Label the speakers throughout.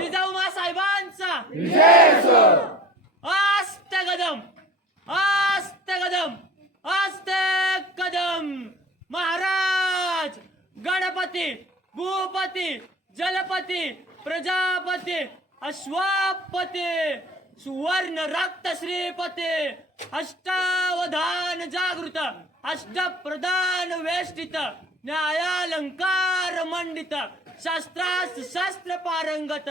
Speaker 1: जिजाऊ साहेबांचा. आस्त कदम आस्त कदम आस्त कदम. महाराज गणपती भूपती जलपती प्रजापती अश्वापती सुवर्ण रक्त श्रीपती अष्टावधान जागृत अष्टप्रधान वेष्टित. न्यायालंकार मंडित शास्त्रास शास्त्र पारंगत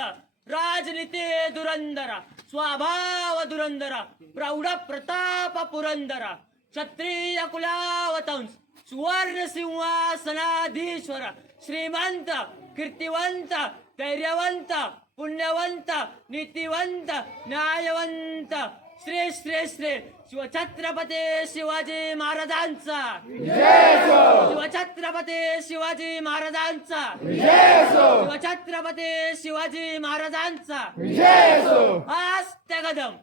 Speaker 1: राजनीती दुरंदरा स्वभाव दुरंदरा प्रौढ प्रताप पुरंदरा क्षत्रिय कुलावतंस सुवर्ण सिंहासनाधीश्वर श्रीमंत कीर्तिवंत धैर्यवंत पुण्यवंत नीतिवंत न्यायवंत श्री श्री श्री शिवछत्रपती शिवाजी महाराजांचा. शिवछत्रपती शिवाजी महाराजांचा. शिवछत्रपती शिवाजी महाराजांचा. आस्ते कदम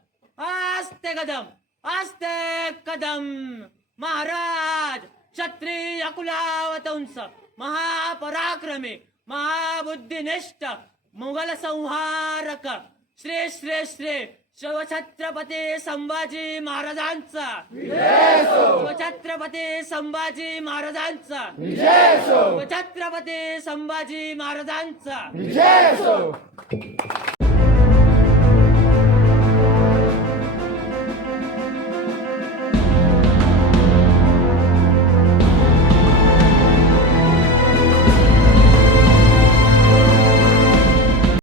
Speaker 1: आस्ते कदम आस्ते कदम. महाराज क्षत्रिय कुलावतंस महापराक्रमी महाबुद्धिनिष्ठ मुघल संहारक. श्री श्री श्री शिवछत्रपती संभाजी महाराजांचा. शिवछत्रपती संभाजी महाराजांचा. शिवछत्रपती संभाजी महाराजांचा.